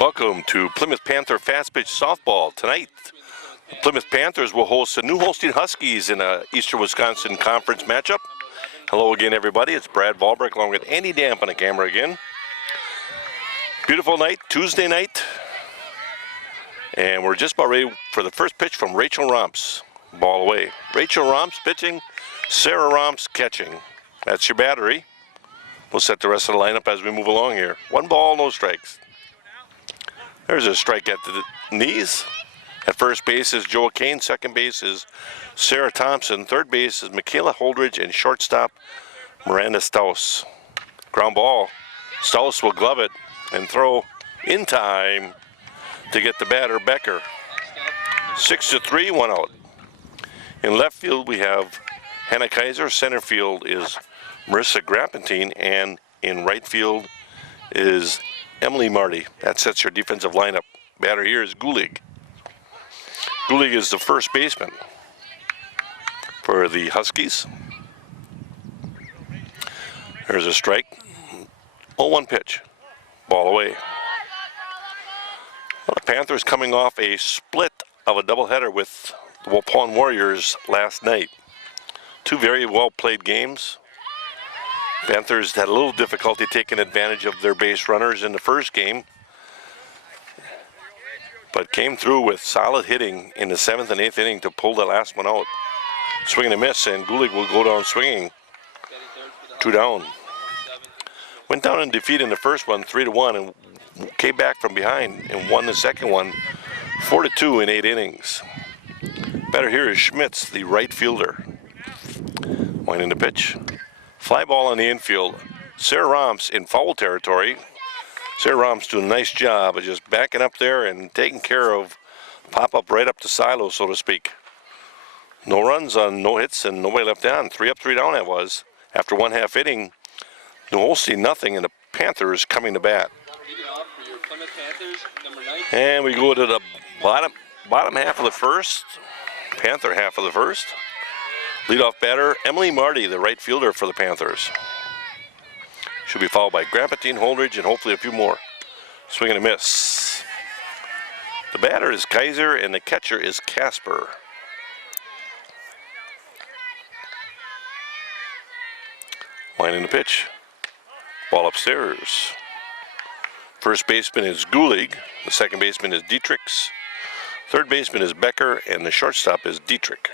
Welcome to Plymouth Panther Fast Pitch Softball. Tonight, the Plymouth Panthers will host the New Holstein Huskies in a Eastern Wisconsin Conference matchup. Hello again, everybody. It's Brad Valbrick along with Andy Damp on the camera again. Beautiful night, Tuesday night. And we're just about ready for the first pitch from Rachel Romps. Ball away. Rachel Romps pitching, Sarah Romps catching. That's your battery. We'll set the rest of the lineup as we move along here. 1 ball, no strikes. There's a strike at the knees. At first base is Joa Kane. Second base is Sarah Thompson. Third base is Michaela Holdridge. And shortstop, Miranda Staus. Ground ball. Staus will glove it and throw in time to get the batter, Becker. 6-3, 1 out. In left field, we have Hannah Kaiser. Center field is Marissa Grappentine. And in right field is Emily Marty. That sets your defensive lineup. Batter here is Gulig. Gulig is the first baseman for the Huskies. There's a strike. 0-1 pitch. Ball away. Well, the Panthers coming off a split of a doubleheader with the Waupun Warriors last night. 2 very well played games. Panthers had a little difficulty taking advantage of their base runners in the first game, but came through with solid hitting in the 7th and 8th inning to pull the last one out. Swing and a miss, and Gulig will go down swinging. 2 down. Went down in defeat in the first one, 3-1, and came back from behind and won the second one, 4-2 in 8 innings. Batter here is Schmitz, the right fielder. Winding the pitch. Fly ball on the infield. Sarah Romps in foul territory. Sarah Romps doing a nice job of just backing up there and taking care of pop-up right up the silo, so to speak. No runs on no hits and nobody left on. 3 up, 3 down that was. After 1/2 inning, New Holstein nothing, and the Panthers coming to bat. And we go to the bottom half of the first. Panther half of the first. Leadoff batter, Emily Marty, the right fielder for the Panthers. Should be followed by Grappentine, Holdridge, and hopefully a few more. Swing and a miss. The batter is Kaiser, and the catcher is Casper. Winding the pitch. Ball upstairs. First baseman is Gulig. The second baseman is Dietrichs. Third baseman is Becker, and the shortstop is Dietrich.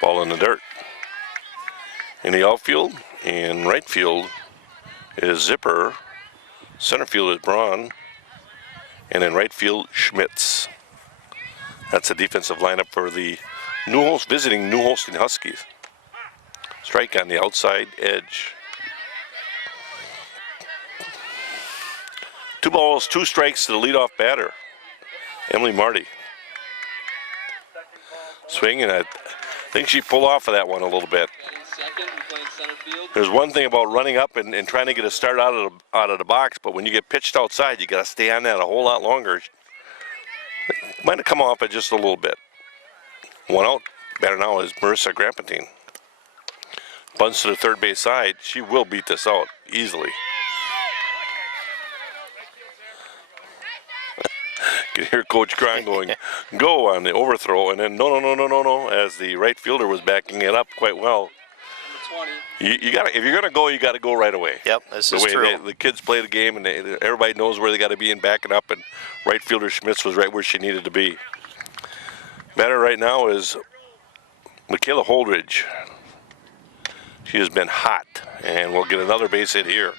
Ball in the dirt. In the outfield, in right field is Zipper. Center field is Braun. And in right field, Schmitz. That's a defensive lineup for the visiting New Holstein Huskies. Strike on the outside edge. 2 balls, 2 strikes to the leadoff batter, Emily Marty. Swing, and I think she pulled off of that one a little bit. There's one thing about running up and trying to get a start out of the box, but when you get pitched outside, you got to stay on that a whole lot longer. Might have come off it just a little bit. 1 out. Batter now is Marissa Grappentine. Bunts to the third base side. She will beat this out easily. You can hear Coach Cron going, go on the overthrow, and then no, as the right fielder was backing it up quite well. You got if you're gonna go, you got to go right away. Yep, this is true. The kids play the game, and everybody knows where they got to be in backing up, and right fielder Schmitz was right where she needed to be. Batter right now is Michaela Holdridge. She has been hot, and we'll get another base hit here.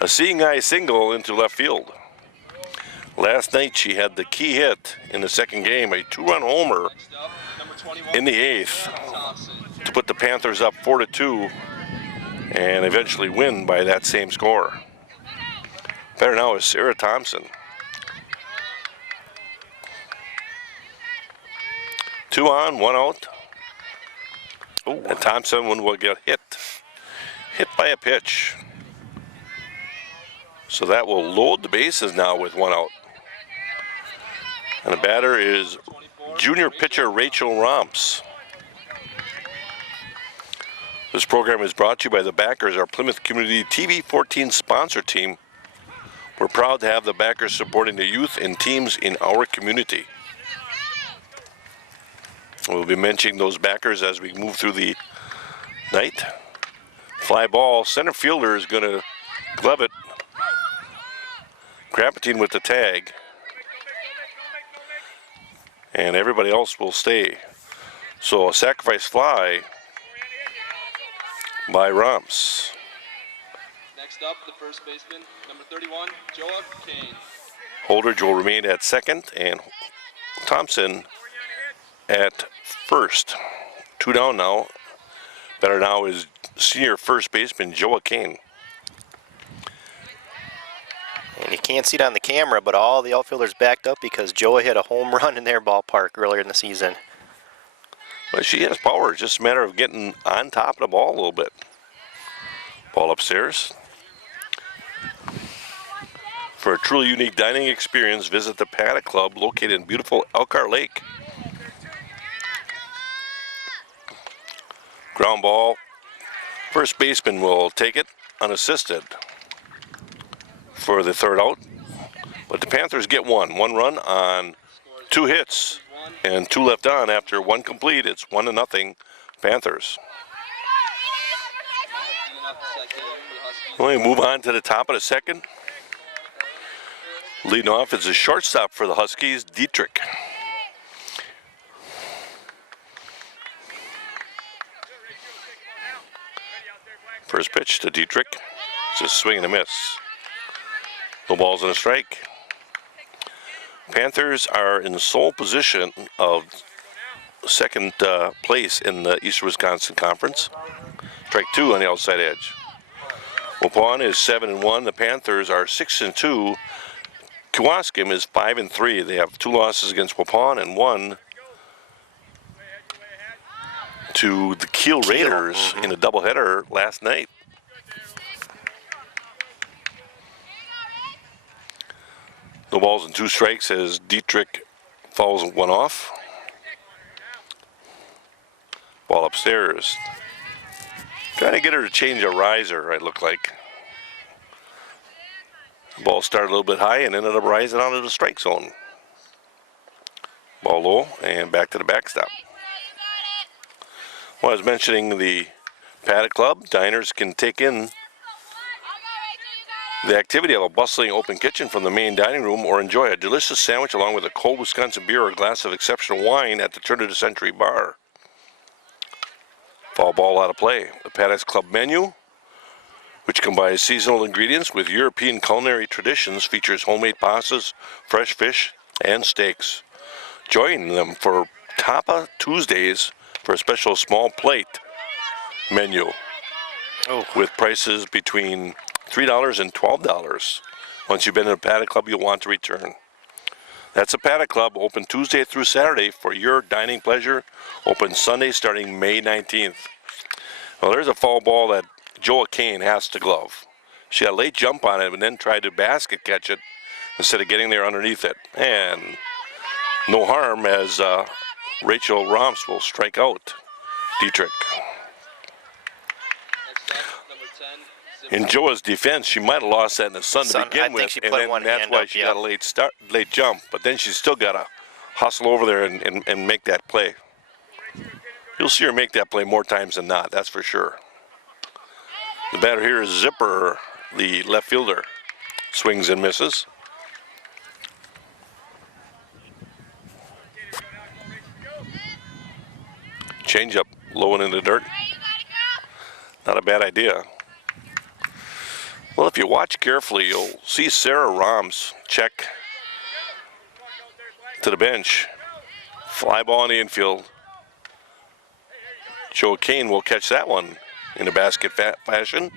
A seeing eye single into left field. Last night she had the key hit in the second game, a 2-run homer in the 8th to put the Panthers up 4-2 and eventually win by that same score. Better now is Sarah Thompson. 2 on, 1 out. And Thompson will get hit by a pitch. So that will load the bases now with 1 out. And the batter is junior pitcher Rachel Romps. This program is brought to you by the backers, our Plymouth Community TV 14 sponsor team. We're proud to have the backers supporting the youth and teams in our community. We'll be mentioning those backers as we move through the night. Fly ball, center fielder is going to glove it. Krapatine with the tag. And everybody else will stay. So a sacrifice fly by Roms. Next up, the first baseman, number 31, Joa Kane. Holdridge will remain at second and Thompson at first. 2 down now. Better now is senior first baseman Joa Kane. And you can't see it on the camera, but all the outfielders backed up because Joa hit a home run in their ballpark earlier in the season. But she has power. It's just a matter of getting on top of the ball a little bit. Ball upstairs. For a truly unique dining experience, visit the Paddock Club located in beautiful Elkhart Lake. Ground ball. First baseman will take it unassisted for the third out. But the Panthers get one. 1 run on 2 hits and 2 left on. After 1 complete, it's 1-0 Panthers. We move on to the top of the second. Leading off is a shortstop for the Huskies, Dietrich. First pitch to Dietrich. It's a swing and a miss. No balls and a strike. Panthers are in sole position of second place in the Eastern Wisconsin Conference. Strike 2 on the outside edge. Waupun is 7-1. The Panthers are 6-2. Kewaskum is 5-3. They have 2 losses against Waupun and 1 to the Kiel Raiders in a doubleheader last night. No balls and 2 strikes as Dietrich fouls 1 off. Ball upstairs. Trying to get her to change a riser, it looked like. Ball started a little bit high and ended up rising onto the strike zone. Ball low and back to the backstop. Well, I was mentioning the Paddock Club. Diners can take in the activity of a bustling open kitchen from the main dining room or enjoy a delicious sandwich along with a cold Wisconsin beer or a glass of exceptional wine at the Turn of the Century Bar. Foul ball out of play. The Paddock Club menu, which combines seasonal ingredients with European culinary traditions, features homemade pastas, fresh fish, and steaks. Join them for Tapa Tuesdays for a special small plate menu with prices between $3 and $12. Once you've been in a Paddock Club, you'll want to return. That's a Paddock Club, open Tuesday through Saturday for your dining pleasure. Open Sunday starting May 19th. Well, there's a foul ball that Joa Kane has to glove. She had a late jump on it and then tried to basket catch it instead of getting there underneath it. And no harm as Rachel Roms will strike out Dietrich. In Joa's defense, she might have lost that in the sun to begin with, and that's why she got a late jump. But then she's still got to hustle over there and make that play. You'll see her make that play more times than not, that's for sure. The batter here is Zipper, the left fielder. Swings and misses. Changeup low and in the dirt. Not a bad idea. Well, if you watch carefully, you'll see Sarah Roms check to the bench. Fly ball in the infield. Joa Kane will catch that one in a basket fashion.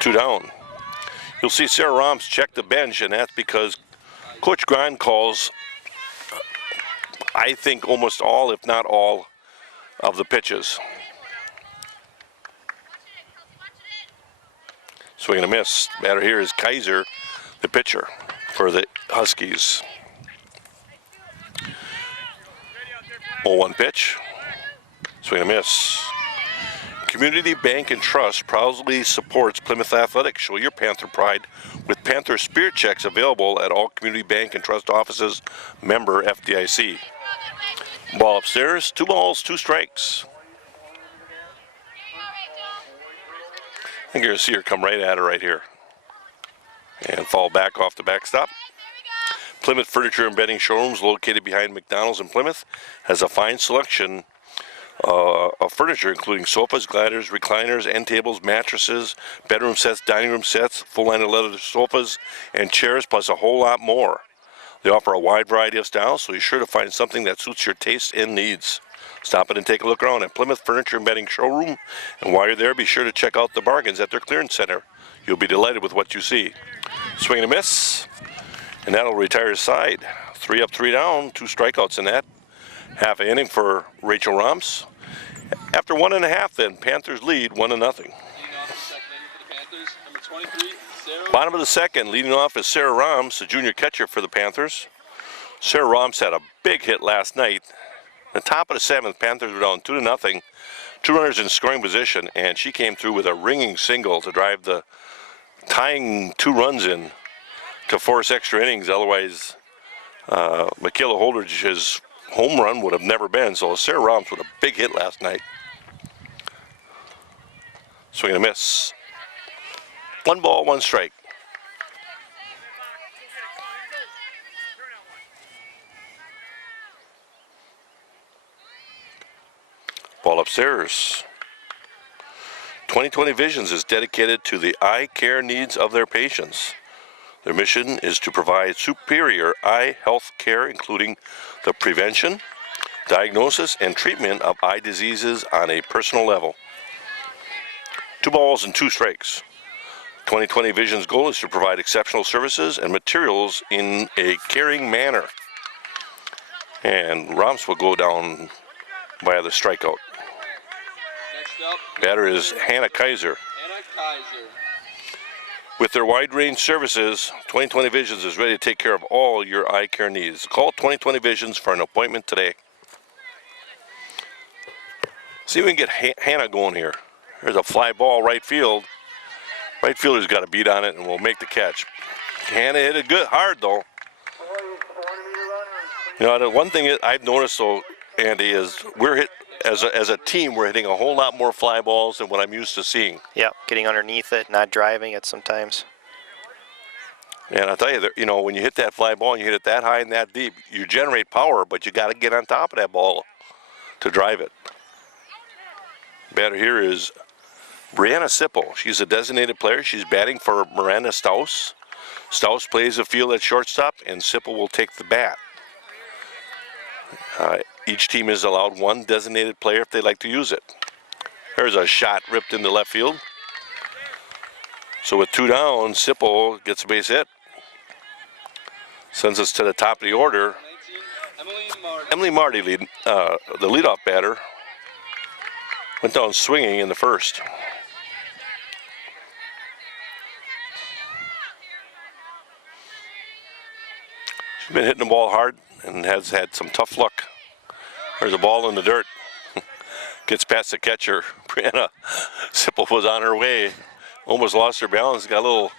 2 down. You'll see Sarah Roms check the bench, and that's because Coach Grind calls, I think, almost all, if not all, of the pitches. Swing and a miss. Batter here is Kaiser, the pitcher for the Huskies. 0-1 pitch. Swing and a miss. Community Bank and Trust proudly supports Plymouth Athletics. Show your Panther pride with Panther Spirit Checks available at all Community Bank and Trust offices. Member FDIC. Ball upstairs, 2 balls, 2 strikes. I think you're going to see her come right at her right here. And fall back off the backstop. Plymouth Furniture and Bedding Showrooms, located behind McDonald's in Plymouth, has a fine selection of furniture, including sofas, gliders, recliners, end tables, mattresses, bedroom sets, dining room sets, full line of leather sofas, and chairs, plus a whole lot more. They offer a wide variety of styles, so you're sure to find something that suits your taste and needs. Stop in and take a look around at Plymouth Furniture and Bedding Showroom, and while you're there, be sure to check out the bargains at their clearance center. You'll be delighted with what you see. Swing and a miss, and that'll retire his side. 3 up, 3 down, 2 strikeouts in that. Half an inning for Rachel Roms. After 1.5, then Panthers lead 1-0. Leading off the second inning for the Panthers, number 23, Sarah. Bottom of the second, leading off is Sarah Roms, the junior catcher for the Panthers. Sarah Roms had a big hit last night. The top of the 7th, Panthers were down 2-0. 2 runners in scoring position, and she came through with a ringing single to drive the tying 2 runs in to force extra innings. Otherwise, Michaela Holdridge's home run would have never been. So Sarah Roms with a big hit last night. Swing and a miss. 1 ball, 1 strike. Ball upstairs. 20/20 Visions is dedicated to the eye care needs of their patients. Their mission is to provide superior eye health care, including the prevention, diagnosis, and treatment of eye diseases on a personal level. 2 balls and 2 strikes. 20/20 Vision's goal is to provide exceptional services and materials in a caring manner. And Roms will go down by the strikeout. Next up, Batter is Hannah Kaiser. Hannah Kaiser. With their wide range services, 20/20 Visions is ready to take care of all your eye care needs. Call 20/20 Visions for an appointment today. See if we can get Hannah going here. There's a fly ball right field. Right fielder's got a beat on it and will make the catch. Hannah hit it good, hard though. You know, the one thing I've noticed though, Andy, is we're hit as a team. We're hitting a whole lot more fly balls than what I'm used to seeing. Yep, getting underneath it, not driving it sometimes. And I tell you, you know, when you hit that fly ball and you hit it that high and that deep, you generate power, but you got to get on top of that ball to drive it. Batter here is Brianna Sipple. She's a designated player. She's batting for Miranda Staus. Staus plays the field at shortstop, and Sipple will take the bat. Each team is allowed 1 designated player if they like to use it. There's a shot ripped into left field. So with 2 down, Sipple gets a base hit. Sends us to the top of the order. 19, Emily Martin. Emily Marty, the leadoff batter, went down swinging in the first. She's been hitting the ball hard and has had some tough luck. There's a ball in the dirt. Gets past the catcher. Brianna Sipple was on her way. Almost lost her balance. Got a little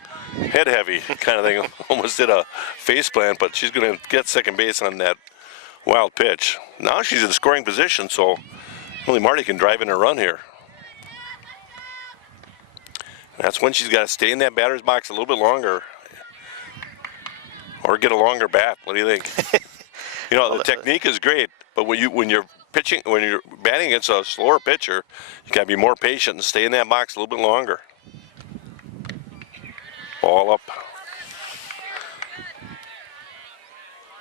head heavy kind of thing. Almost did a face plant, but she's going to get second base on that wild pitch. Now she's in scoring position, so only Marty can drive in a run here. That's when she's got to stay in that batter's box a little bit longer. Or get a longer bat. What do you think? You know, the technique is great, but when you're pitching, when you're batting against a slower pitcher, you got to be more patient and stay in that box a little bit longer. Ball up.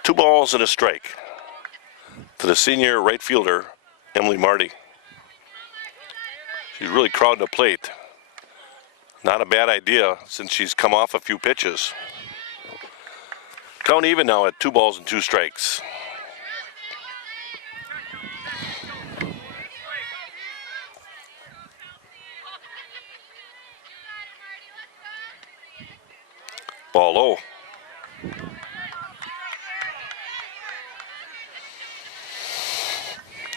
2 balls and a strike to the senior right fielder, Emily Marty. She's really crowding the plate. Not a bad idea since she's come off a few pitches. Count even now at 2 balls and 2 strikes. Ball low.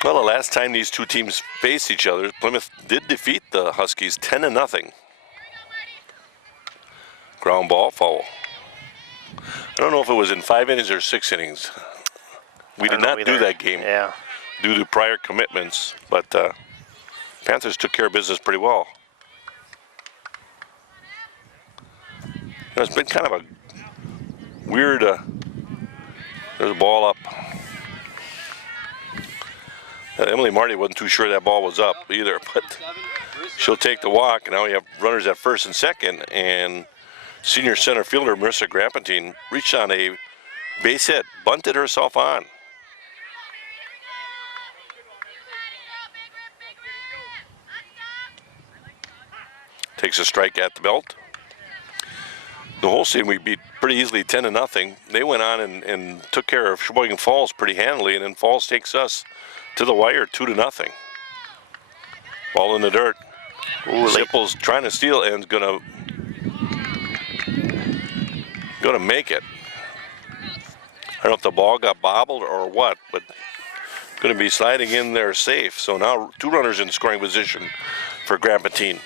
Well, the last time these two teams faced each other, Plymouth did defeat the Huskies 10-0. Ground ball, foul. I don't know if it was in 5 innings or 6 innings. We did not do that game due to prior commitments, but Panthers took care of business pretty well. It's been kind of a weird, there's a ball up. Emily Marty wasn't too sure that ball was up either, but she'll take the walk. And now we have runners at first and second, and senior center fielder Marissa Grappentine reached on a base hit, bunted herself on. Takes a strike at the belt. The Holstein we beat pretty easily 10-0. They went on and took care of Sheboygan Falls pretty handily, and then Falls takes us to the wire 2-0. Ball in the dirt. Zippel's trying to steal and gonna make it. I don't know if the ball got bobbled or what, but going to be sliding in there safe. So now 2 runners in scoring position for Grappentine.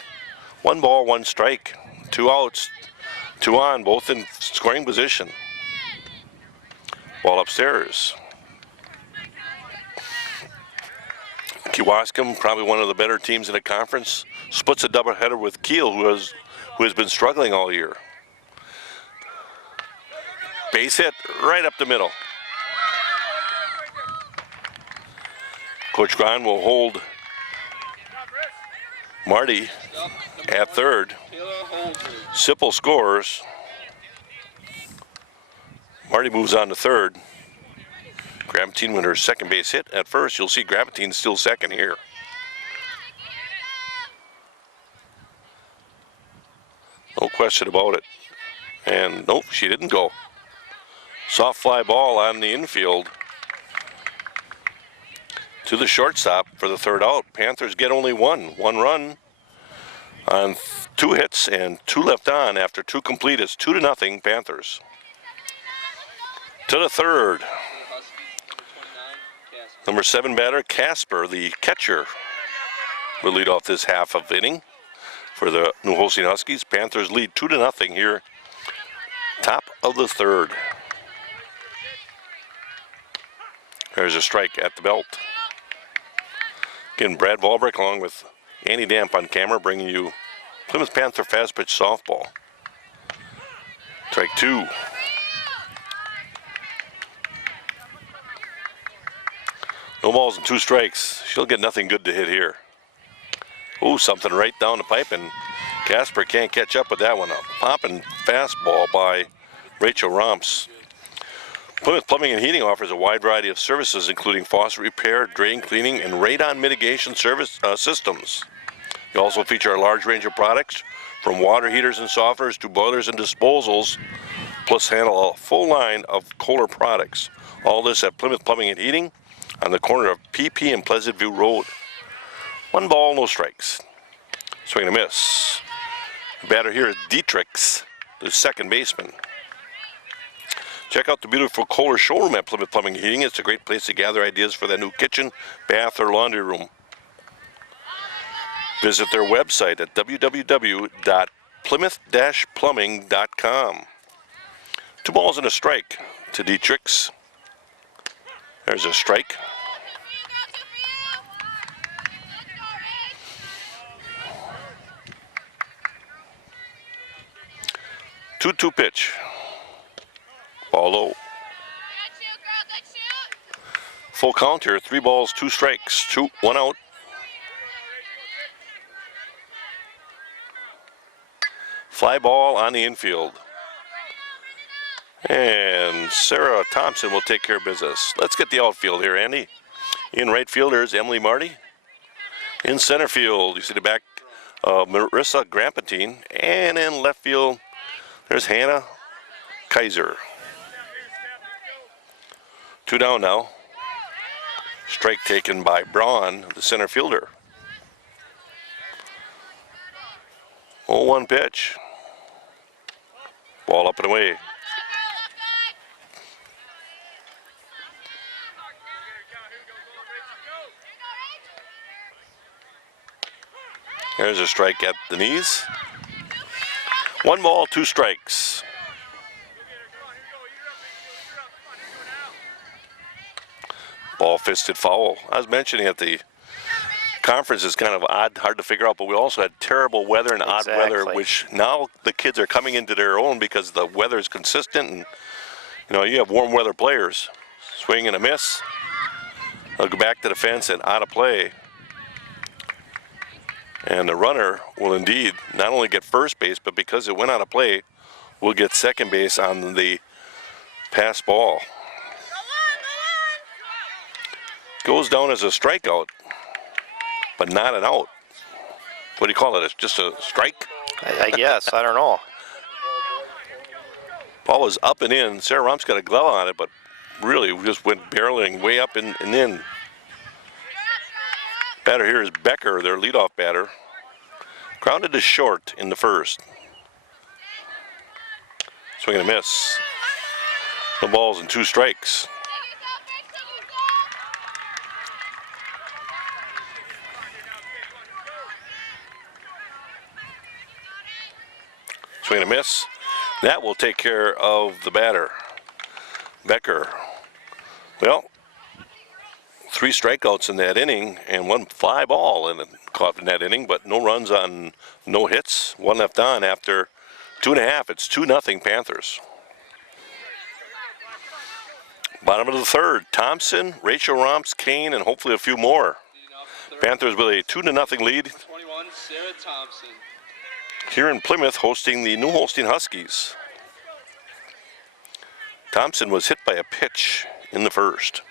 1 ball, 1 strike, 2 outs, 2 on, both in scoring position. Ball upstairs. Kewaskum, probably one of the better teams in the conference, splits a doubleheader with Kiel, who has been struggling all year. Base hit right up the middle. Coach Grahn will hold Marty at third. Sippel scores. Marty moves on to third. Grappentine with her second base hit at first. You'll see Grappentine still second here. No question about it. And nope, she didn't go. Soft fly ball on the infield to the shortstop for the third out. Panthers get only one run on 2 hits and 2 left on after 2 complete. It's 2-0 Panthers. To the third. Number 7 batter, Casper, the catcher, will lead off this half of inning for the New Holstein Huskies. Panthers lead 2-0 here, top of the third. There's a strike at the belt. Again, Brad Volbrick along with Andy Damp on camera bringing you Plymouth Panther fast pitch softball. Strike 2. No balls and 2 strikes. She'll get nothing good to hit here. Ooh, something right down the pipe, and Casper can't catch up with that one. A popping fastball by Rachel Romps. Plymouth Plumbing and Heating offers a wide variety of services, including faucet repair, drain cleaning, and radon mitigation service systems. You also feature a large range of products, from water heaters and softeners to boilers and disposals, plus handle a full line of Kohler products. All this at Plymouth Plumbing and Heating on the corner of PP and Pleasant View Road. 1 ball, no strikes. Swing and a miss. The batter here is Dietrichs, the second baseman. Check out the beautiful Kohler showroom at Plymouth Plumbing and Heating. It's a great place to gather ideas for that new kitchen, bath, or laundry room. Visit their website at www.plymouth-plumbing.com. 2 balls and a strike to Dietrichs. There's a strike. Two pitch. Ball low. Full count here. 3 balls, 2 strikes. 1 out. Fly ball on the infield. And Sarah Thompson will take care of business. Let's get the outfield here, Andy. In right field, there's Emily Marty. In center field, you see the back Marissa Grappentine. And in left field, there's Hannah Kaiser. 2 down now. Strike taken by Braun, the center fielder. 0-1 pitch. Ball up and away. There's a strike at the knees. 1 ball, 2 strikes. Ball fisted foul. I was mentioning at the conference is kind of odd, hard to figure out, but we also had terrible weather and odd weather, which now the kids are coming into their own because the weather is consistent, and you have warm weather players. Swing and a miss. They'll go back to the fence and out of play. And the runner will indeed not only get first base, but because it went out of play, will get second base on the pass ball. Goes down as a strikeout, but not an out. What do you call it? It's just a strike? I guess. I don't know. Ball was up and in. Sarah Rump's got a glove on it, but really just went barreling way up and in. Batter here is Becker, their leadoff batter. Grounded to short in the first. Swing and a miss. No balls and 2 strikes. Swing and a miss. That will take care of the batter, Becker. Well, 3 strikeouts in that inning and 1 fly ball caught in that inning, but no runs on no hits. 1 left on after 2.5. It's 2-0 Panthers. Bottom of the third, Thompson, Rachel Romps, Kane, and hopefully a few more. Panthers with a 2-0 lead. 21, Sarah Thompson. Here in Plymouth, hosting the New Holstein Huskies. Thompson was hit by a pitch in the first.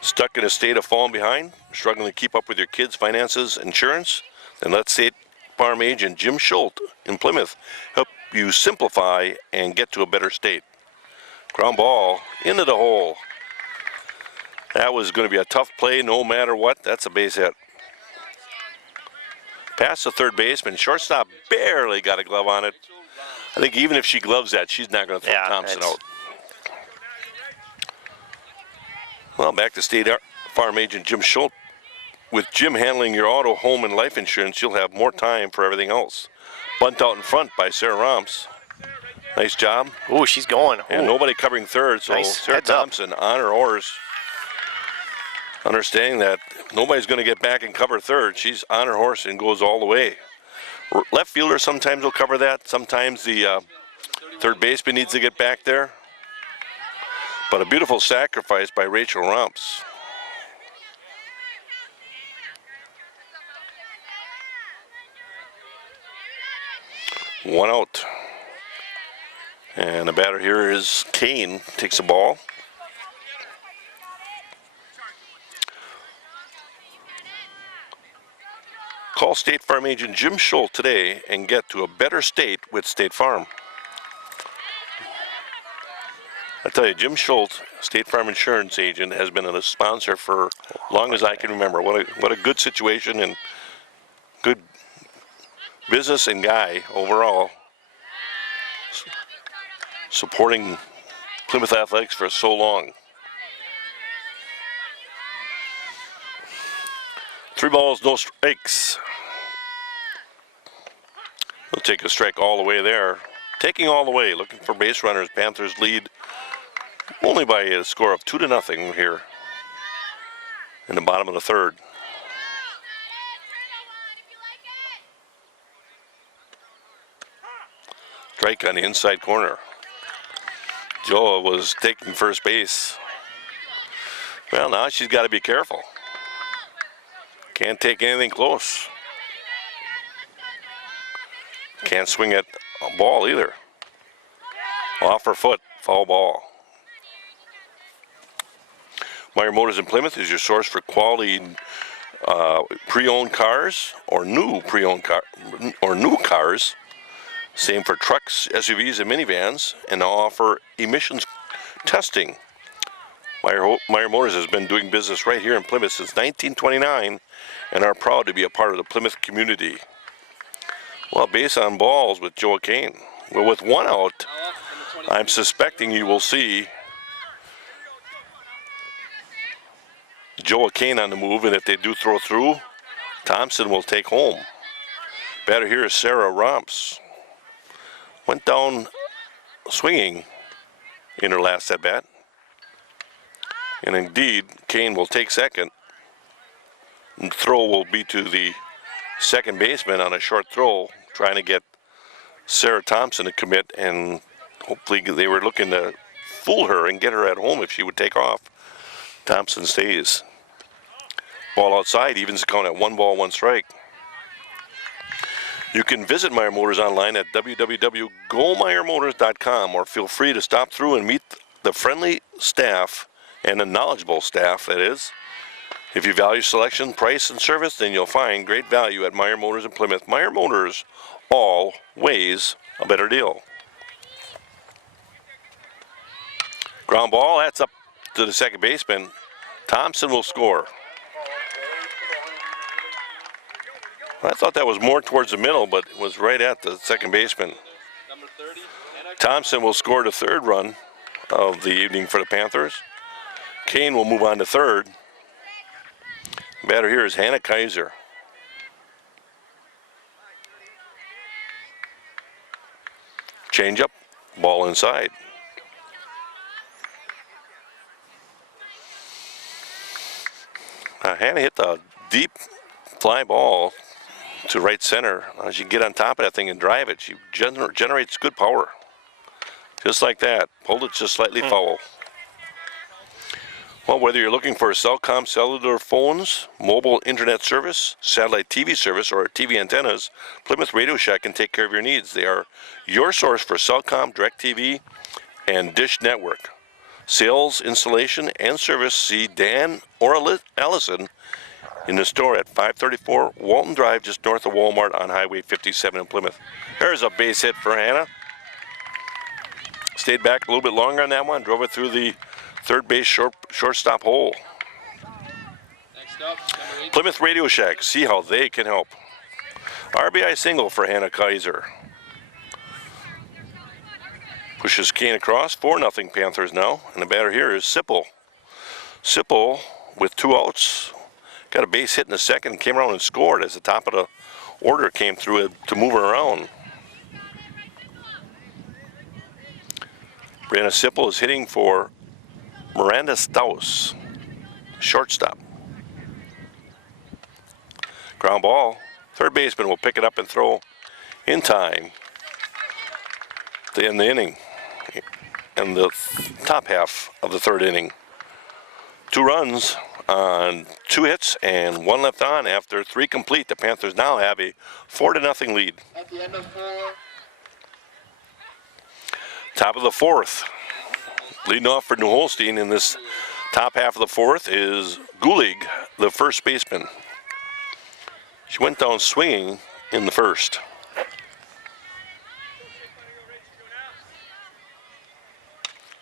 Stuck in a state of falling behind, struggling to keep up with your kids' finances, insurance? Then let State Farm agent Jim Schultz in Plymouth help you simplify and get to a better state. Ground ball into the hole. That was going to be a tough play no matter what. That's a base hit. Past the third baseman. Shortstop barely got a glove on it. I think even if she gloves that, she's not going to throw Thompson out. Well, back to State Farm agent Jim Schultz. With Jim handling your auto, home, and life insurance, you'll have more time for everything else. Bunt out in front by Sarah Romps. Nice job. Ooh, she's going. Ooh. And nobody covering third, so Nice. Sarah Thompson on her horse. Understanding that nobody's going to get back and cover third. She's on her horse and goes all the way. Left fielder sometimes will cover that. Sometimes the third baseman needs to get back there. But a beautiful sacrifice by Rachel Romps. One out. And the batter here is Kane. Takes the ball. Call State Farm agent Jim Schultz today and get to a better state with State Farm. I tell you, Jim Schultz, State Farm insurance agent, has been a sponsor for as long as I can remember. What a good situation and good business and guy overall. Supporting Plymouth Athletics for so long. 3 balls, no strikes. He'll take a strike all the way there. Taking all the way, looking for base runners. Panthers lead only by a score of 2-0 here in the bottom of the third. Strike on the inside corner. Joa was taking first base. Well, now she's got to be careful. Can't take anything close. Can't swing at a ball either. Off her foot, foul ball. Meyer Motors in Plymouth is your source for quality pre-owned cars or new cars. Same for trucks, SUVs, and minivans, and now offer emissions testing. Meyer Motors has been doing business right here in Plymouth since 1929 and are proud to be a part of the Plymouth community. Well, base on balls with Joa Kane. Well, with 1 out, I'm suspecting you will see Joa Kane on the move, and if they do throw through, Thompson will take home. Batter here is Sarah Romps. Went down swinging in her last at bat. And indeed, Kane will take second. And throw will be to the second baseman on a short throw, trying to get Sarah Thompson to commit, and hopefully they were looking to fool her and get her at home if she would take off. Thompson stays. Ball outside, evens the count at 1 ball, 1 strike. You can visit Meyer Motors online at www.gomeyermotors.com, or feel free to stop through and meet the friendly staff and the knowledgeable staff, that is. If you value selection, price, and service, then you'll find great value at Meyer Motors in Plymouth. Meyer Motors, always a better deal. Ground ball, that's up to the second baseman. Thompson will score. I thought that was more towards the middle, but it was right at the second baseman. Number 30, Hannah Thompson will score the third run of the evening for the Panthers. Kane will move on to third. Batter here is Hannah Kaiser. Change up, ball inside. Hannah hit the deep fly ball to right center. As you get on top of that thing and drive it, she generates good power. Just like that. Pulled it just slightly foul. Well, whether you're looking for Cellcom cellular phones, mobile internet service, satellite TV service, or TV antennas, Plymouth Radio Shack can take care of your needs. They are your source for Cellcom, DirecTV, and Dish Network. Sales, installation, and service. See Dan or Allison in the store at 534 Walton Drive, just north of Walmart on Highway 57 in Plymouth. There's a base hit for Hannah. Stayed back a little bit longer on that one, drove it through the third base shortstop hole. Next up, number 8. Plymouth Radio Shack, see how they can help. RBI single for Hannah Kaiser. Pushes Kane across, 4-0 Panthers now, and the batter here is Sipple. Sipple, with 2 outs, got a base hit in the second and came around and scored as the top of the order came through to move her around. Brianna Sipple is hitting for Miranda Staus, shortstop. Ground ball. Third baseman will pick it up and throw in time to end the inning. And the top half of the third inning. 2 runs on 2 hits and 1 left on after 3 complete. The Panthers now have a 4-0 lead. At the end of 4. Top of the 4th. Leading off for New Holstein in this top half of the 4th is Gulig, the first baseman. She went down swinging in the first.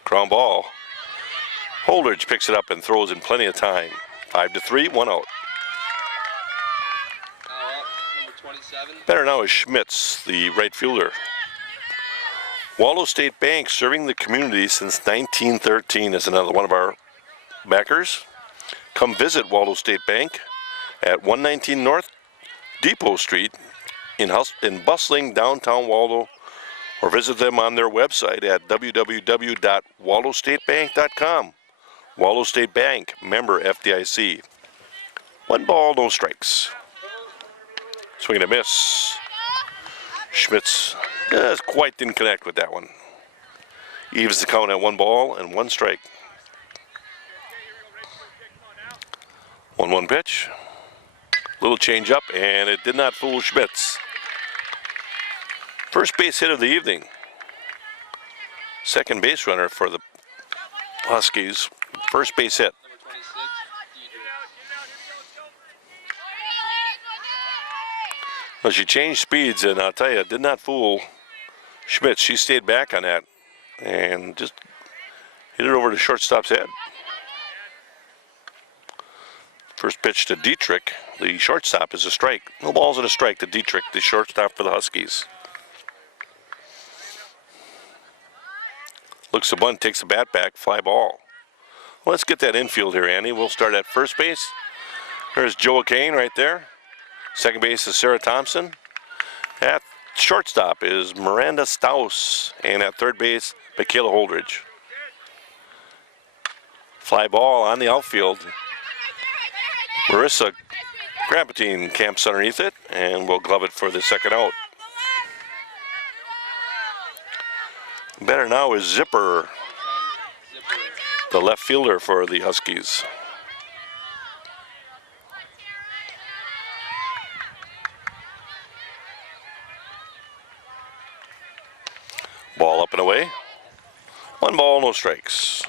Ground ball. Holdridge picks it up and throws in plenty of time. 5-3, 1 out. Now up, number 27. Better now is Schmitz, the right fielder. Waldo State Bank, serving the community since 1913, is another one of our backers. Come visit Waldo State Bank at 119 North Depot Street in bustling downtown Waldo, or visit them on their website at www.waldostatebank.com. Waldo State Bank, member FDIC. 1 ball, no strikes. Swing and a miss. Schmitz just quite didn't connect with that one. Evens the count at 1 ball and 1 strike. 1-1 pitch. Little change up, and it did not fool Schmitz. First base hit of the evening. Second base runner for the Huskies. First base hit. Number 26, Deidre. Well, she changed speeds, and I'll tell you, it did not fool Schmitz. She stayed back on that and just hit it over the shortstop's head. First pitch to Dietrich, the shortstop, is a strike. No balls and a strike to Dietrich, the shortstop for the Huskies. Looks the bunt, takes the bat back, fly ball. Let's get that infield here, Andy. We'll start at first base. There's Joa Kane right there. Second base is Sarah Thompson. At shortstop is Miranda Staus. And at third base, Michaela Holdridge. Fly ball on the outfield. Marissa Grapatine camps underneath it, and will glove it for the second out. Better now is Zipper, the left fielder for the Huskies. Ball up and away. 1 ball, no strikes.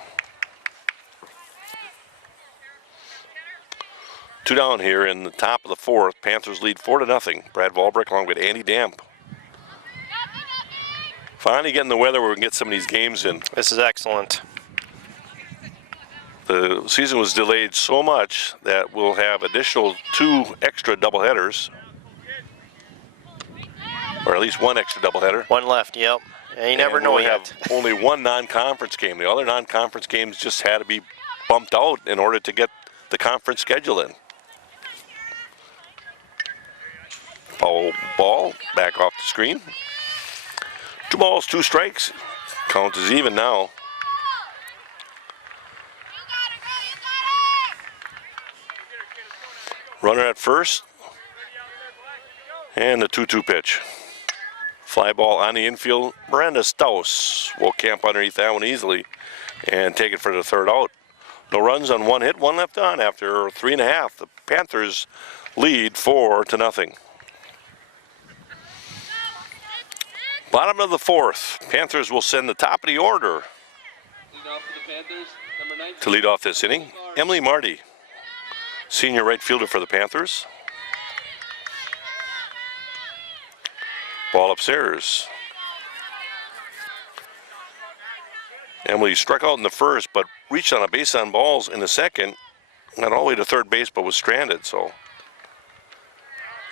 2 down here in the top of the 4th. Panthers lead 4-0. Brad Valbrick along with Andy Damp. Finally getting the weather where we can get some of these games in. This is excellent. The season was delayed so much that we'll have additional 2 extra doubleheaders. Or at least 1 extra doubleheader. 1 left, yep. And you never And know we'll yet. have only 1 non-conference game. The other non-conference games just had to be bumped out in order to get the conference schedule in. Foul ball, back off the screen. 2 balls, 2 strikes. Count is even now. Runner at first. And the 2-2 pitch. Fly ball on the infield. Miranda Staus will camp underneath that one easily and take it for the third out. No runs on 1 hit, 1 left on after 3.5. The Panthers lead 4-0. Bottom of the 4th. Panthers will send the top of the order Lead off for the Panthers, number 19. to lead off this inning. Emily Marty, senior right fielder for the Panthers. Ball upstairs. Emily struck out in the first, but reached on a base on balls in the second. Got all the way to third base, but was stranded. So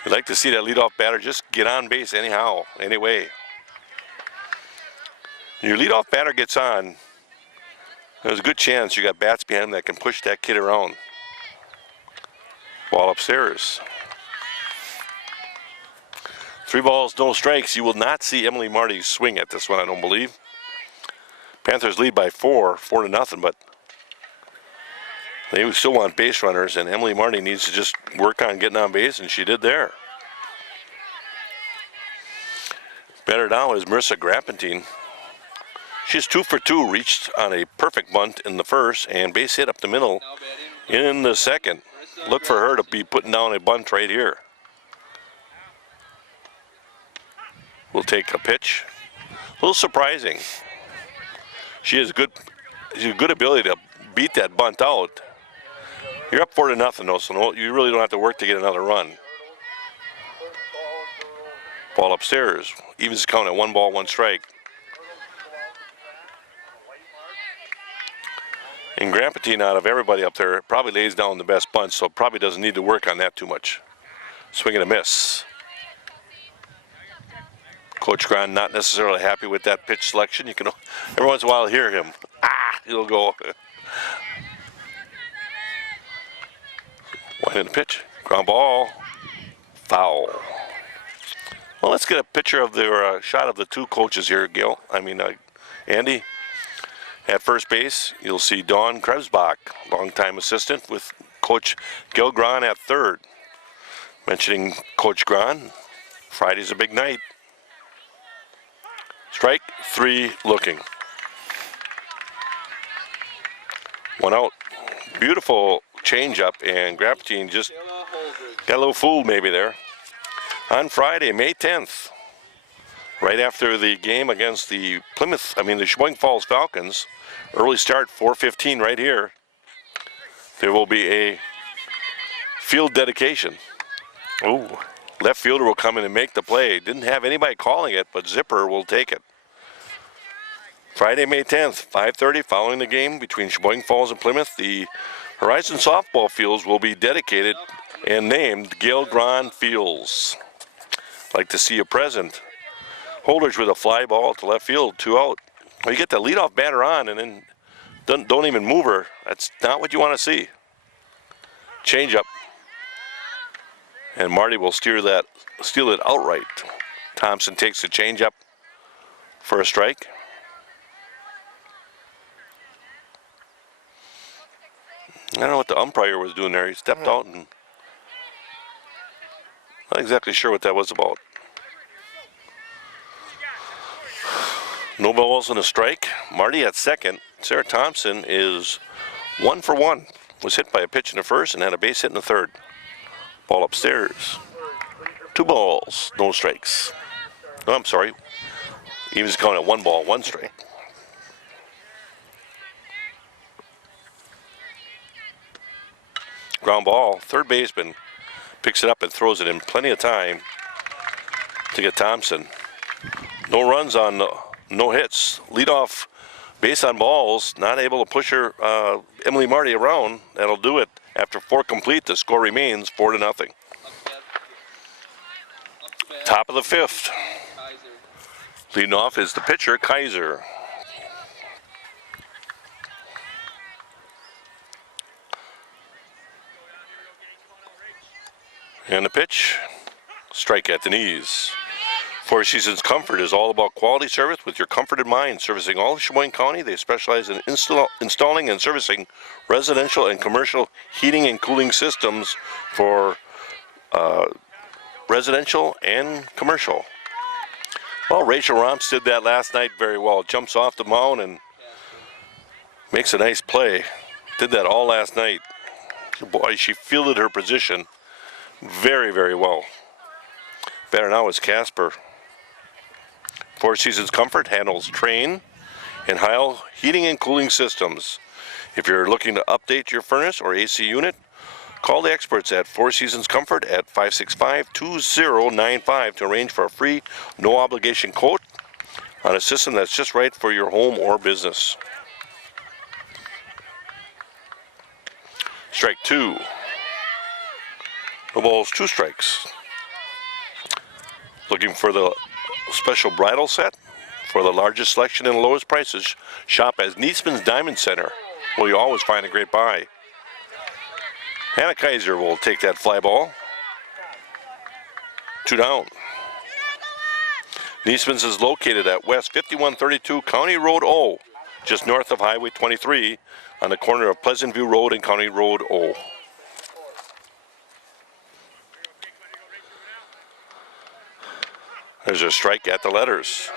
you'd like to see that leadoff batter just get on base anyhow, anyway. Your leadoff batter gets on, there's a good chance you got bats behind him that can push that kid around. Ball upstairs. 3 balls, no strikes. You will not see Emily Marty swing at this one, I don't believe. Panthers lead by 4-0, but they still want base runners, and Emily Marty needs to just work on getting on base, and she did there. Better now is Marissa Grapatine. She's 2 for 2, reached on a perfect bunt in the first and base hit up the middle Now batting, in the second. Look for her to be putting down a bunt right here. We'll take a pitch. A little surprising. She has a good ability to beat that bunt out. You're up 4-0 though, so you really don't have to work to get another run. Ball upstairs. Evens the count at 1 ball, 1 strike. And Grapatine, out of everybody up there, probably lays down the best bunt, so probably doesn't need to work on that too much. Swing and a miss. Coach Grahn not necessarily happy with that pitch selection. You can every once in a while hear him. He'll go. One in the pitch. Ground ball. Foul. Well, let's get a picture of the shot of the 2 coaches here, Andy. At first base, you'll see Dawn Krebsbach, longtime assistant with Coach Gil Grahn at third. Mentioning Coach Grahn, Friday's a big night. Strike 3 looking. 1 out. Beautiful changeup, and Grapatine just Kayla Holdridge. got a little fooled maybe there. On Friday, May 10th, right after the game against the Sheboygan Falls Falcons, early start, 4:15 right here, there will be a field dedication. Ooh. Left fielder will come in and make the play. Didn't have anybody calling it, but Zipper will take it. Friday, May 10th, 5:30, following the game between Sheboygan Falls and Plymouth, the Horizon softball fields will be dedicated and named Gil Grahn Fields. Like to see you present. Holdridge with a fly ball to left field, 2 out. Well, you get the leadoff batter on, and then Don't even move her. That's not what you want to see. Change up. And Marty will steal it outright. Thompson takes the change up for a strike. I don't know what the umpire was doing there. He stepped out and not exactly sure what that was about. No balls and a strike. Marty at second. Sarah Thompson is 1 for 1. Was hit by a pitch in the first and had a base hit in the third. Ball upstairs. 2 balls, no strikes. No, I'm sorry. He was counting at 1 ball, 1 strike. Ground ball. Third baseman picks it up and throws it in plenty of time to get Thompson. No runs on no hits. Leadoff base on balls. Not able to push her Emily Marty around. That'll do it. After 4 complete, the score remains 4-0. Top of the 5th. Leading off is the pitcher, Kaiser. And the pitch, strike at the knees. Four Seasons Comfort is all about quality service with your comfort in mind. Servicing all of Sheboygan County, they specialize in installing and servicing residential and commercial heating and cooling systems for residential and commercial. Well, Rachel Romps did that last night very well. Jumps off the mound and makes a nice play. Did that all last night. Boy, she fielded her position very, very well. Better now is Casper. Four Seasons Comfort handles Train and Heil heating and cooling systems. If you're looking to update your furnace or AC unit, call the experts at Four Seasons Comfort at 565-2095 to arrange for a free, no obligation quote on a system that's just right for your home or business. Strike 2. No balls, 2 strikes. Looking for the special bridal set for the largest selection and lowest prices. Shop at Niesman's Diamond Center, where you always find a great buy. Hannah Kaiser will take that fly ball. 2 down. Niesman's is located at West 5132 County Road O, just north of Highway 23 on the corner of Pleasant View Road and County Road O. There's a strike at the letters.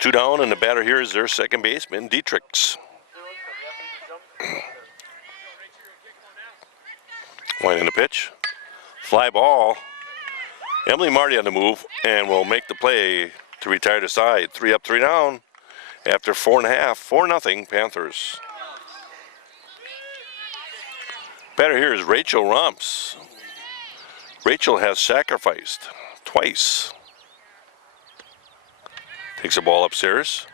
2 down, and the batter here is their second baseman, Dietrichs. Winding the pitch. Fly ball. Emily Marty on the move and will make the play to retire the side. 3 up, 3 down after 4.5. 4-0 Panthers. Batter here is Rachel Romps. Rachel has sacrificed twice. Takes the ball upstairs.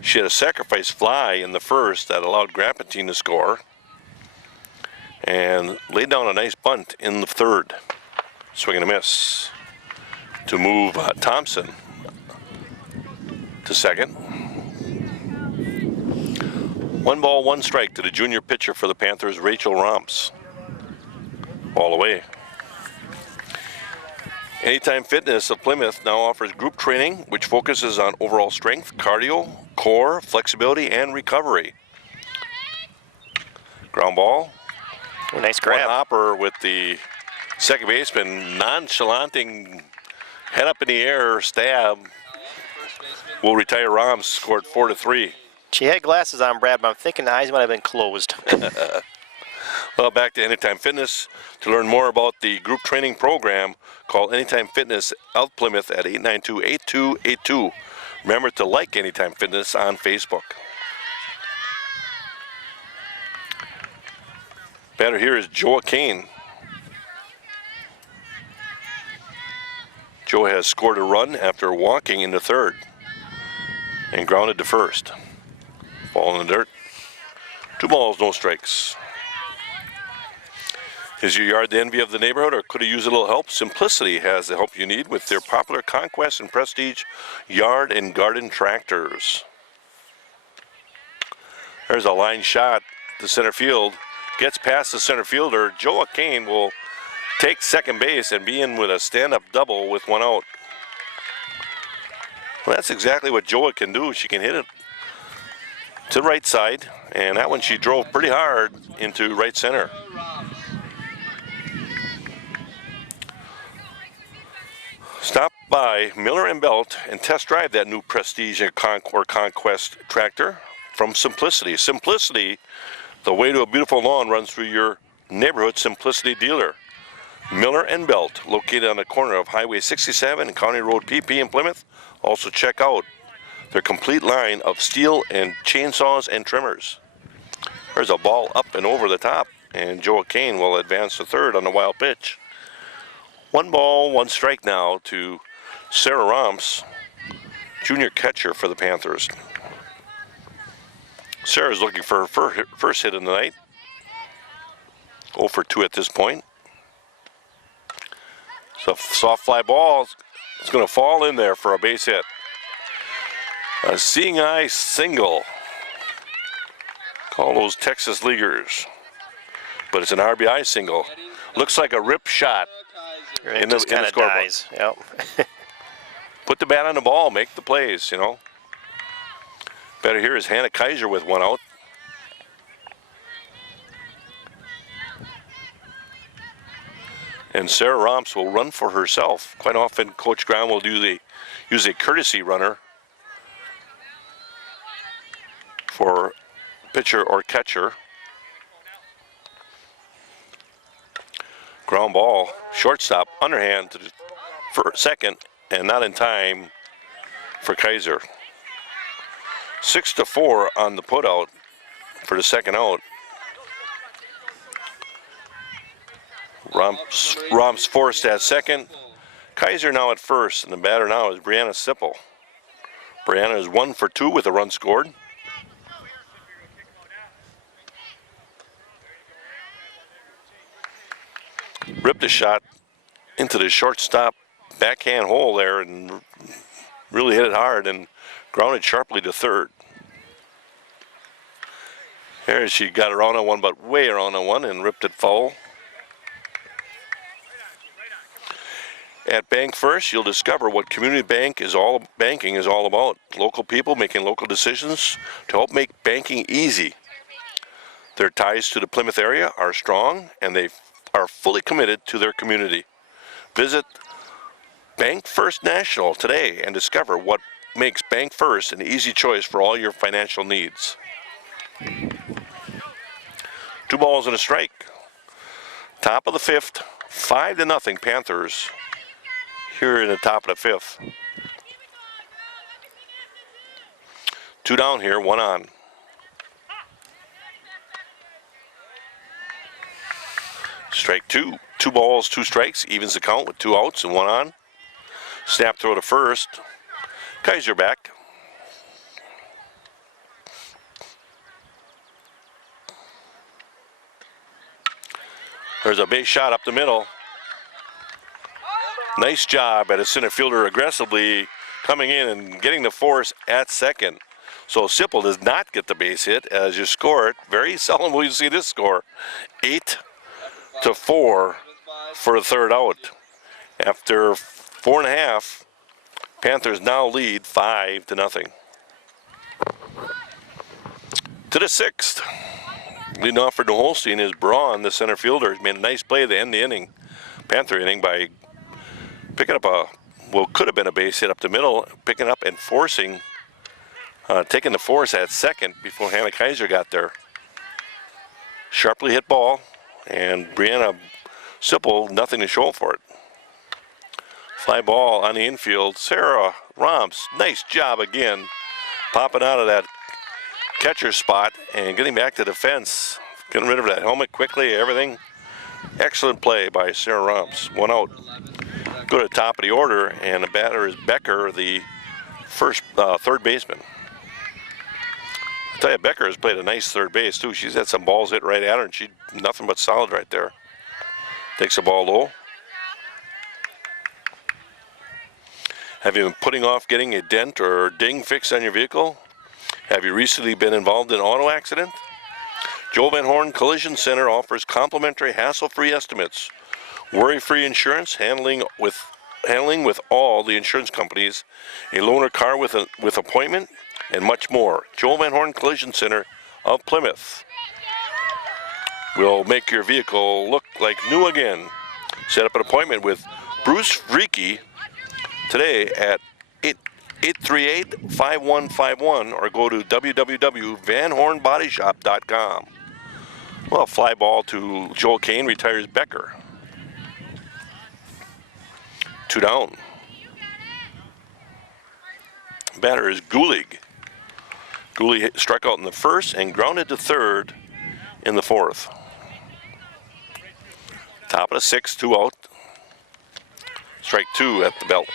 She had a sacrifice fly in the first that allowed Grappentine to score. And laid down a nice bunt in the third. Swing and a miss to move Thompson to second. 1 ball, 1 strike to the junior pitcher for the Panthers, Rachel Romps. All away. Anytime Fitness of Plymouth now offers group training, which focuses on overall strength, cardio, core, flexibility, and recovery. Ground ball. Oh, nice grab. One hopper with the second baseman nonchalanting, head up in the air, stab. Will retire Romps, scored 4-3. She had glasses on, Brad, but I'm thinking the eyes might have been closed. Well, back to Anytime Fitness. To learn more about the group training program, call Anytime Fitness of Plymouth at 892-8282. Remember to like Anytime Fitness on Facebook. Batter here is Joa Kane. Joe has scored a run after walking into third and grounded to first. Ball in the dirt. 2 balls, no strikes. Is your yard the envy of the neighborhood, or could it use a little help? Simplicity has the help you need with their popular Conquest and Prestige yard and garden tractors. There's a line shot to center field. Gets past the center fielder. Joa Kane will take second base and be in with a stand-up double with one out. Well, that's exactly what Joa can do. She can hit it to the right side, and that one she drove pretty hard into right center. Stop by Miller and Belt and test drive that new Prestige or Conquest tractor from Simplicity. Simplicity, the way to a beautiful lawn, runs through your neighborhood Simplicity dealer. Miller and Belt, located on the corner of Highway 67 and County Road PP in Plymouth. Also check out their complete line of steel and chainsaws and trimmers. There's a ball up and over the top, and Joa Kane will advance to third on the wild pitch. 1 ball, 1 strike now to Sarah Romps, junior catcher for the Panthers. Sarah's looking for her first hit of the night. 0 for 2 at this point. So soft fly ball is going to fall in there for a base hit. A seeing eye single. Call those Texas Leaguers. But it's an RBI single. Looks like a rip shot. It just kind of dies. Yep. Put the bat on the ball, make the plays, you know. Better here is Hannah Kaiser with one out. And Sarah Romps will run for herself. Quite often, Coach Brown will use a courtesy runner for pitcher or catcher. Ground ball, shortstop, underhand to the second, and not in time for Kaiser. 6-4 on the putout for the second out. Romps forced at second. Kaiser now at first, and the batter now is Brianna Sipple. Brianna is 1 for 2 with a run scored. Ripped a shot into the shortstop backhand hole there and really hit it hard and grounded sharply to third. Here she got around on one, but way around on one, and ripped it foul. At Bank First, you'll discover what community banking is all about. Local people making local decisions to help make banking easy. Their ties to the Plymouth area are strong, and they are fully committed to their community. Visit Bank First National today and discover what makes Bank First an easy choice for all your financial needs. 2 balls and a strike. Top of the 5th, 5-0 Panthers here in the top of the 5th. 2 down here, 1 on. Strike 2. 2 balls, 2 strikes, evens the count with 2 outs and 1 on. Snap throw to first. Kaiser back. There's a base shot up the middle. Nice job at a center fielder aggressively coming in and getting the force at second. So Sipple does not get the base hit as you score it. Very seldom will you see this score. 8-4 for the third out. After 4.5, Panthers now lead 5-0. To the 6th. Leading off for New Holstein is Braun, the center fielder. He made a nice play to end the inning, Panther inning, by picking up could have been a base hit up the middle, picking up and forcing, taking the force at second before Hannah Kaiser got there. Sharply hit ball, and Brianna Sipple, nothing to show for it. Fly ball on the infield. Sarah Romps, nice job again, popping out of that catcher spot and getting back to the fence, getting rid of that helmet quickly, everything. Excellent play by Sarah Romps. 1 out. Go to the top of the order, and the batter is Becker, the third baseman. I tell you, Becker has played a nice third base too. She's had some balls hit right at her, and she nothing but solid right there. Takes the ball low. Have you been putting off getting a dent or ding fixed on your vehicle? Have you recently been involved in an auto accident? Joe Van Horn Collision Center offers complimentary hassle-free estimates, worry-free insurance, handling with all the insurance companies, a loaner car with appointment, and much more. Joe Van Horn Collision Center of Plymouth will make your vehicle look like new again. Set up an appointment with Bruce Freaky today at 838-5151 or go to www.vanhornbodyshop.com. Well, fly ball to Joel Kane, retires Becker. 2 down. Batter is Gulig. Gulig struck out in the first and grounded to third in the fourth. Top of the sixth, 2 out. Strike 2 at the belt.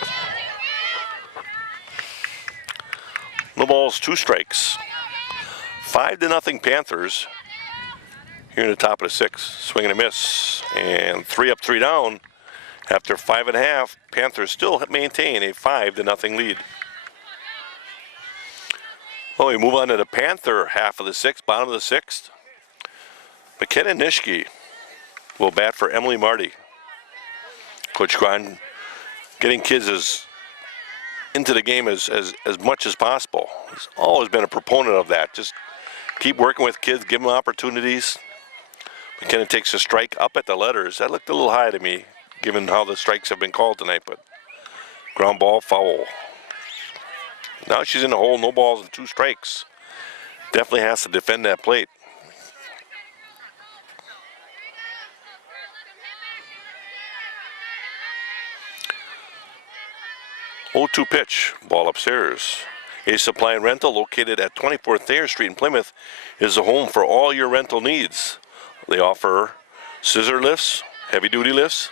No balls, 2 strikes. 5-0 Panthers here in the top of the 6th. Swing and a miss. And 3 up, 3 down. After 5.5, Panthers still maintain a 5-0 lead. Well, we move on to the Panther half of the 6th, bottom of the 6th. McKenna Nishke will bat for Emily Marty. Coach Grahn getting kids into the game as much as possible. He's always been a proponent of that. Just keep working with kids, give them opportunities. McKenna takes a strike up at the letters. That looked a little high to me, given how the strikes have been called tonight, but ground ball, foul. Now she's in the hole, no balls and 2 strikes. Definitely has to defend that plate. Oh, 2 pitch, ball upstairs. Ace Supply and Rental, located at 24th Thayer Street in Plymouth, is a home for all your rental needs. They offer scissor lifts, heavy-duty lifts,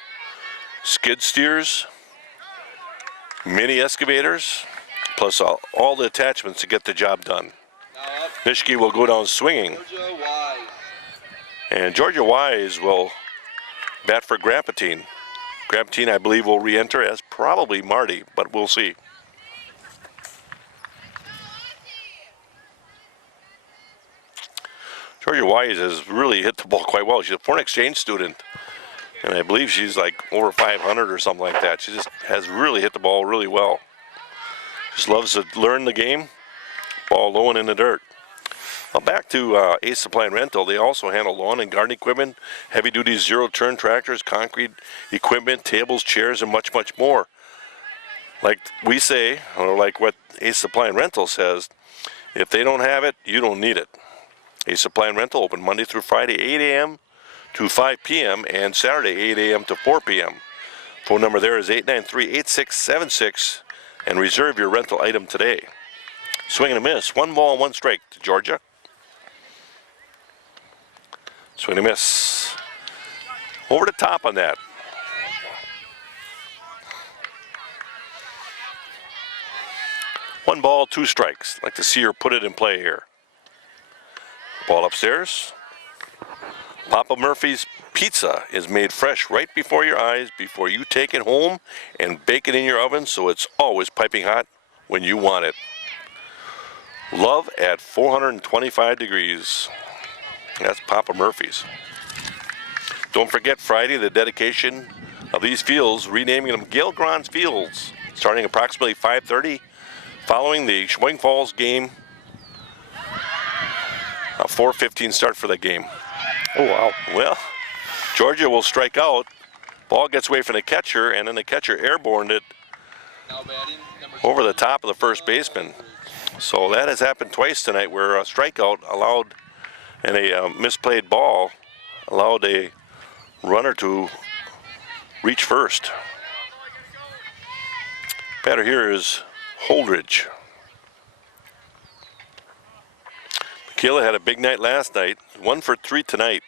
skid steers, mini excavators, plus all the attachments to get the job done. Now up, Nishke will go down swinging, Georgia Wise. and Georgia Wise will bat for Grapatine. Grapatine, I believe, will re-enter as probably Marty, but we'll see. Georgia Wise has really hit the ball quite well. She's a foreign exchange student, and I believe she's like over 500 or something like that. She just has really hit the ball really well. Just loves to learn the game. Ball low and in the dirt. Well, back to Ace Supply and Rental. They also handle lawn and garden equipment, heavy-duty zero-turn tractors, concrete equipment, tables, chairs, and much, much more. Like we say, or like what Ace Supply and Rental says, if they don't have it, you don't need it. Ace Supply and Rental open Monday through Friday, 8 a.m. to 5 p.m. and Saturday, 8 a.m. to 4 p.m. Phone number there is 893-8676, and reserve your rental item today. Swing and a miss. 1 ball, 1 strike to Georgia. Swing and a miss. Over the top on that. One ball, 2 strikes. I'd like to see her put it in play here. Ball upstairs. Papa Murphy's pizza is made fresh right before your eyes before you take it home and bake it in your oven, so it's always piping hot when you want it. Love at 425 degrees. That's Papa Murphy's. Don't forget Friday, the dedication of these fields, renaming them Gail Grons Fields, starting approximately 5:30 following the Schwing Falls game. A 4:15 start for the game. Oh, wow. Well, Georgia will strike out. Ball gets away from the catcher, and then the catcher airborned it Now batting, number over the top of the first baseman. So that has happened twice tonight, where a strikeout allowed, and a misplayed ball allowed a runner to reach first. Batter here is Holdridge. Michaela had a big night last night, 1 for 3 tonight.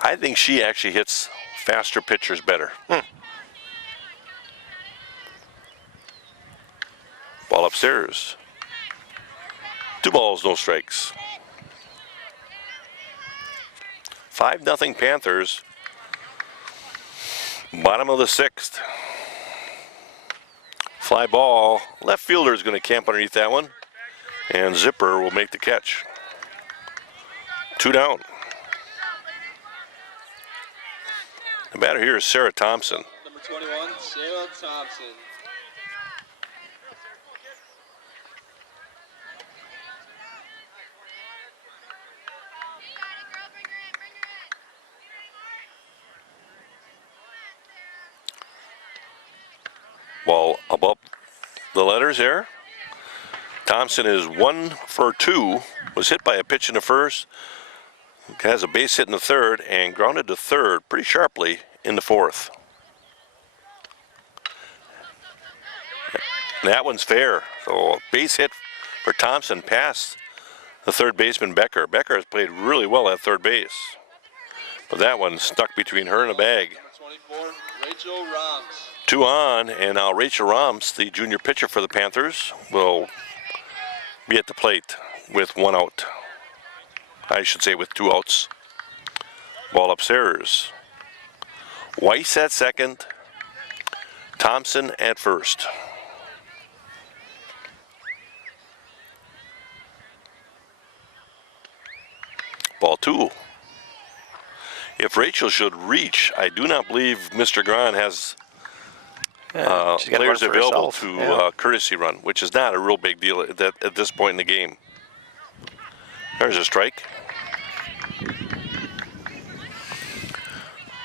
I think she actually hits faster pitchers better. Ball upstairs. 2 balls, no strikes. 5-0 Panthers. Bottom of the 6th. Fly ball. Left fielder is going to camp underneath that one. And Zipper will make the catch. 2 down. The batter here is Sarah Thompson. Number 21, Sarah Thompson. Ball above the letters there. Thompson is 1 for 2. Was hit by a pitch in the first. Has a base hit in the third and grounded to third pretty sharply in the fourth. And that one's fair. So a base hit for Thompson past the third baseman Becker. Becker has played really well at third base. But that one stuck between her and the bag. Number 24, Rachel Roms. 2 on, and now Rachel Roms, the junior pitcher for the Panthers, will be at the plate with 1 out. I should say with 2 outs. Ball upstairs. Weiss at second. Thompson at first. Ball 2. If Rachel should reach, I do not believe Mr. Grahn has She's gotta players run for available herself. to Yeah. courtesy run, which is not a real big deal at this point in the game. There's a strike.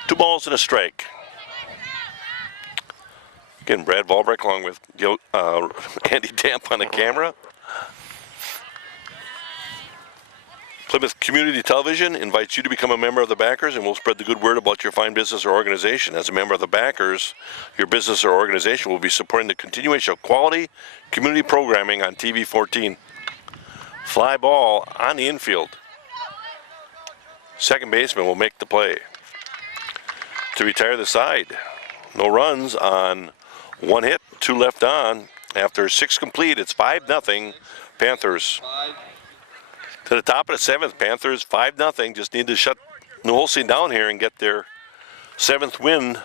2 balls and a strike. Again, Brad Volbrecht along with Andy Damp on the camera. Plymouth Community Television invites you to become a member of the backers, and we'll spread the good word about your fine business or organization. As a member of the backers, your business or organization will be supporting the continuation of quality community programming on TV 14. Fly ball on the infield. Second baseman will make the play. To retire the side. No runs on 1 hit, 2 left on. After 6 complete, it's 5-0 Panthers. 5. To the top of the 7th, Panthers 5-0. Just need to shut New Holstein down here and get their 7th win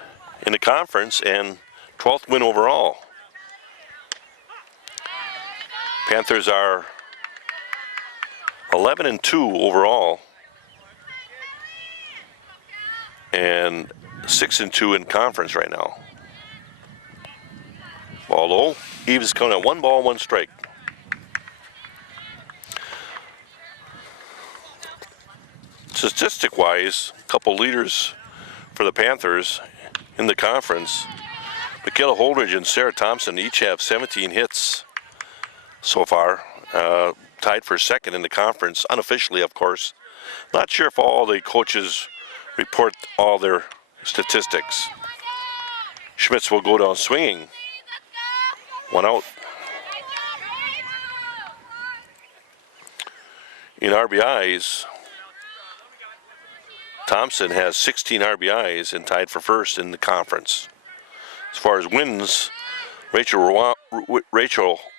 in the conference and 12th win overall. Panthers are 11-2 overall and 6-2 in conference right now. Ball low. Eves coming at 1 ball, 1 strike. Statistic-wise, a couple leaders for the Panthers in the conference. Michaela Holdridge and Sarah Thompson each have 17 hits so far, tied for second in the conference, unofficially, of course. Not sure if all the coaches report all their statistics. Schmitz will go down swinging. 1 out. In RBIs, Thompson has 16 RBIs and tied for first in the conference. As far as wins, Rachel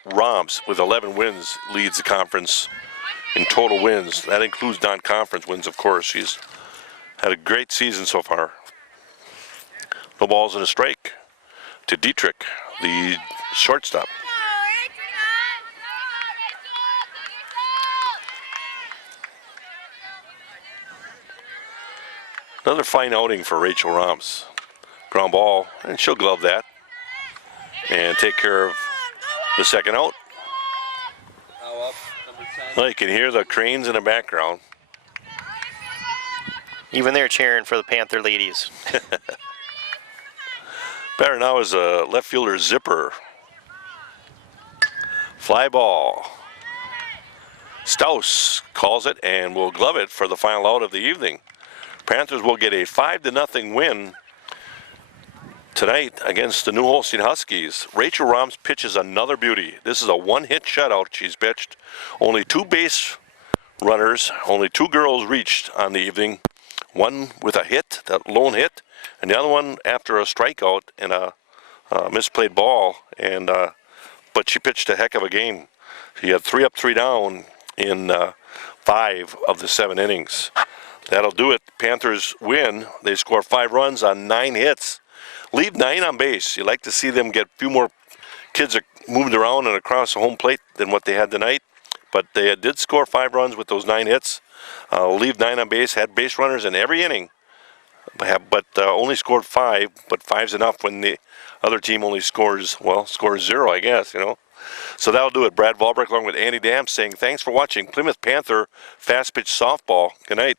Roms with 11 wins leads the conference in total wins. That includes non-conference wins, of course. She's had a great season so far. No balls and a strike to Dietrich, the shortstop. Another fine outing for Rachel Roms. Ground ball, and she'll glove that and take care of the second out. Now up, number 10. Well, you can hear the cranes in the background. Even they're cheering for the Panther ladies. Batter now is a left fielder Zipper. Fly ball. Staus calls it and will glove it for the final out of the evening. Panthers will get a 5-0 win tonight against the New Holstein Huskies. Rachel Roms pitches another beauty. This is a 1-hit shutout she's pitched. Only 2 base runners, only 2 girls reached on the evening. One with a hit, that lone hit, and the other one after a strikeout and a misplayed ball. But she pitched a heck of a game. She had 3 up, 3 down in 5 of the 7 innings. That'll do it. Panthers win. They score 5 runs on 9 hits. Leave 9 on base. You like to see them get a few more kids moving around and across the home plate than what they had tonight. but they did score 5 runs with those 9 hits. Leave 9 on base, had base runners in every inning, but only scored 5. But 5's enough when the other team only scores 0, I guess, you know. So that'll do it. Brad Valbrick along with Andy Dam saying thanks for watching Plymouth Panther Fast Pitch Softball. Good night.